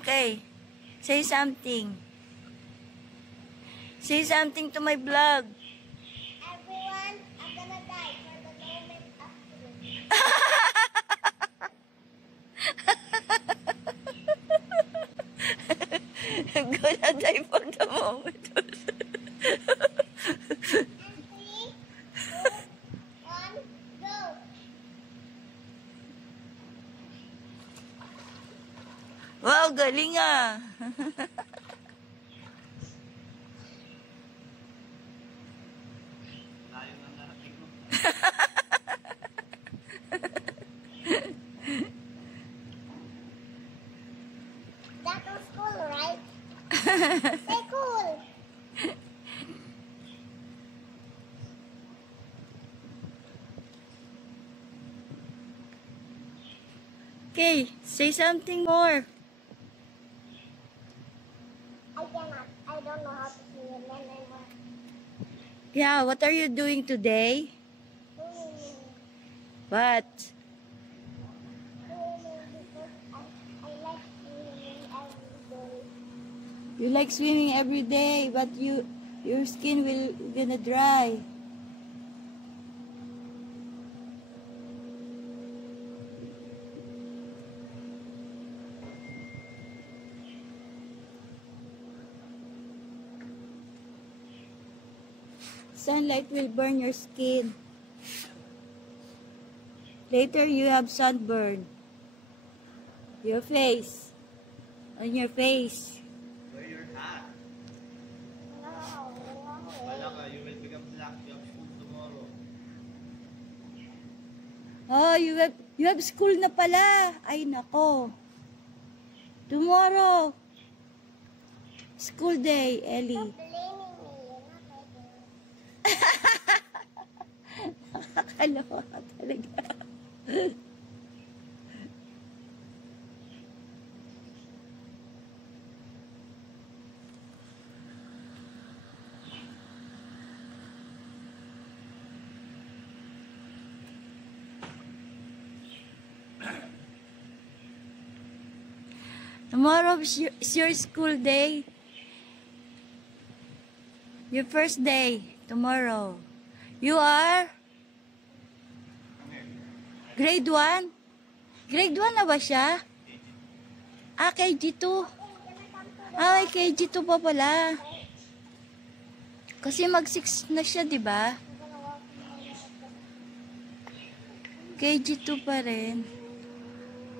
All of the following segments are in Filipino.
Okay. Say something. Say something to my vlog. Everyone, I'm gonna die for the moment after. I'm gonna die for the moment. 3, 2, 1, go! Wow, galing ah. Layo ng narating mo. That was cool, right? Say cool! Okay, say something more. I cannot. I don't know how to sing it anymore. Yeah, what are you doing today? What? Because I like swimming every day. You like swimming every day, but your skin will gonna dry. Sunlight will burn your skin. Later you have sunburn. Your face. On your face. Wear your hat. No. Wala ka, you will become black. You have school tomorrow. Oh, you have school na pala. Ay nako. Tomorrow. School day, Ellie. Stop blaming me. You're not making Nakakaloka ka talaga. Tomorrow is your school day. Your first day. Tomorrow. You are? Grade 1? Grade 1 na ba siya? Ah, KG2. Ah, KG2 pa pala. Kasi mag-6 na siya, di ba? KG2 pa rin.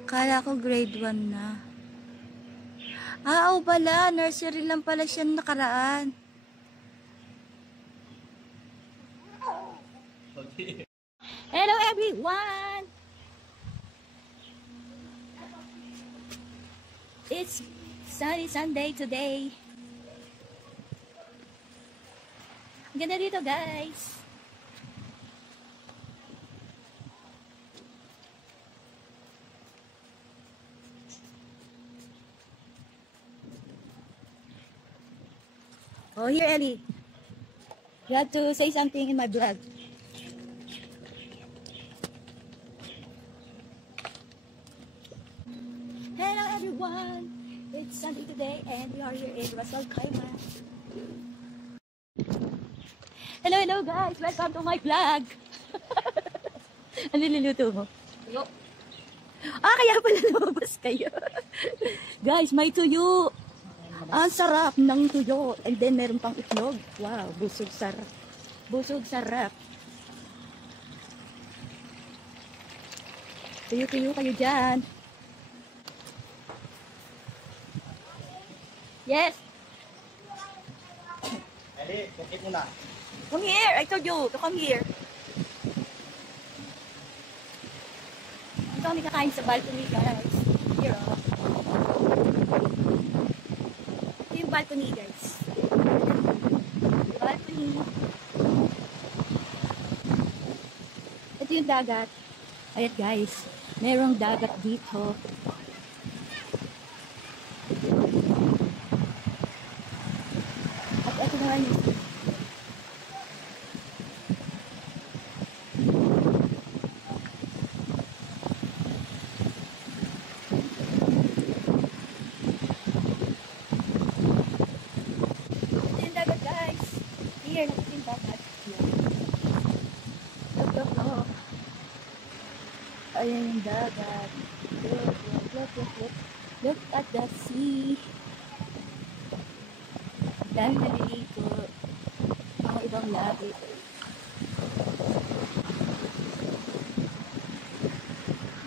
Kala ko grade 1 na. Ah, oo pala. Nursery lang pala siya nakaraan. Okay. Hello everyone! It's sunny Sunday today. Ang ganda dito guys. Oh, here Ellie. You have to say something in my vlog. Hello everyone! It's Sunday today and we are here in Russell Kaima. Hello guys! Welcome to my vlog! Ano niluluto mo? Tuyo. Ah, kaya pala lumabas kayo. Guys, may tuyo. Ang sarap ng tuyo. And then meron pang itlog. Wow, busog sarap. Busog sarap. Tuyo-tuyo kayo dyan. Yes. Eli, tukit mo na. Come here. I told you to come here. Ito kami kakain sa balcony, guys. Here, oh. Ito yung balcony, guys. Balcony. Ito yung dagat. Ayan, guys. Merong dagat dito. At ito naman yung Dami naliligo. Mga ibang lahi.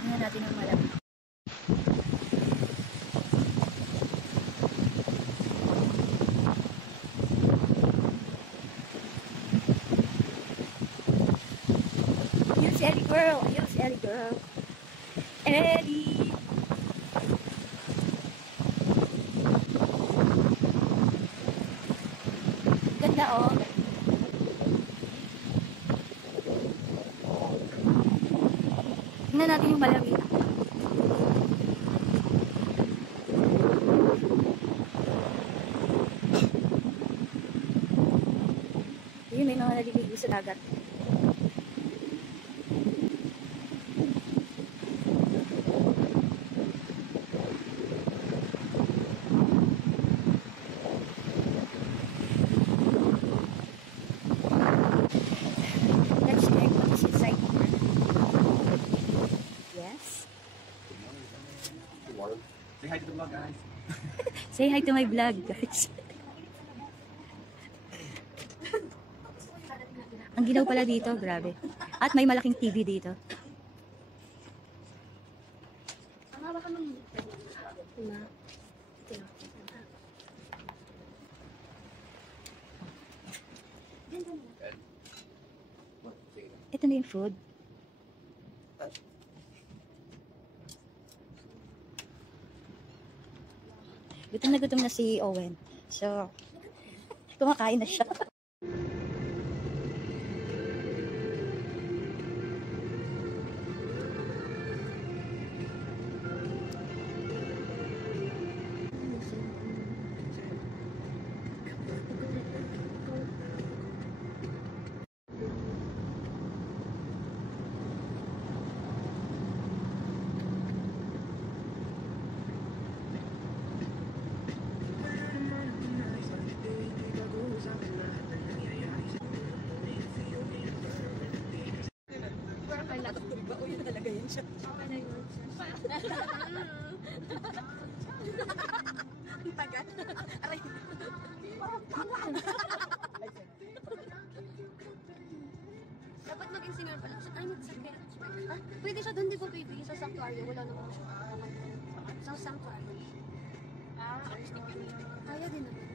Tingnan natin ang malamig. Ayun si Ellie girl. Ayun si Ellie girl. Ellie. Ganda oh. Tingnan natin yung malamig. Ayun, may mga naliligo sa dagat. Let's check what is inside here. Yes. Say hi to the vlog, guys. Say hi to my vlog, guys. Ang ginaw pala dito, grabe. At may malaking TV dito. Ito na yung food. Gutom na si Owen. So, kumakain na siya. Dapat maging singer pala. Ay, magsakit. Ah, pwede siya doon, di ba, baby? Sa sanctuary. Wala naman siya. Sa sanctuary. Ah, kaya din naman.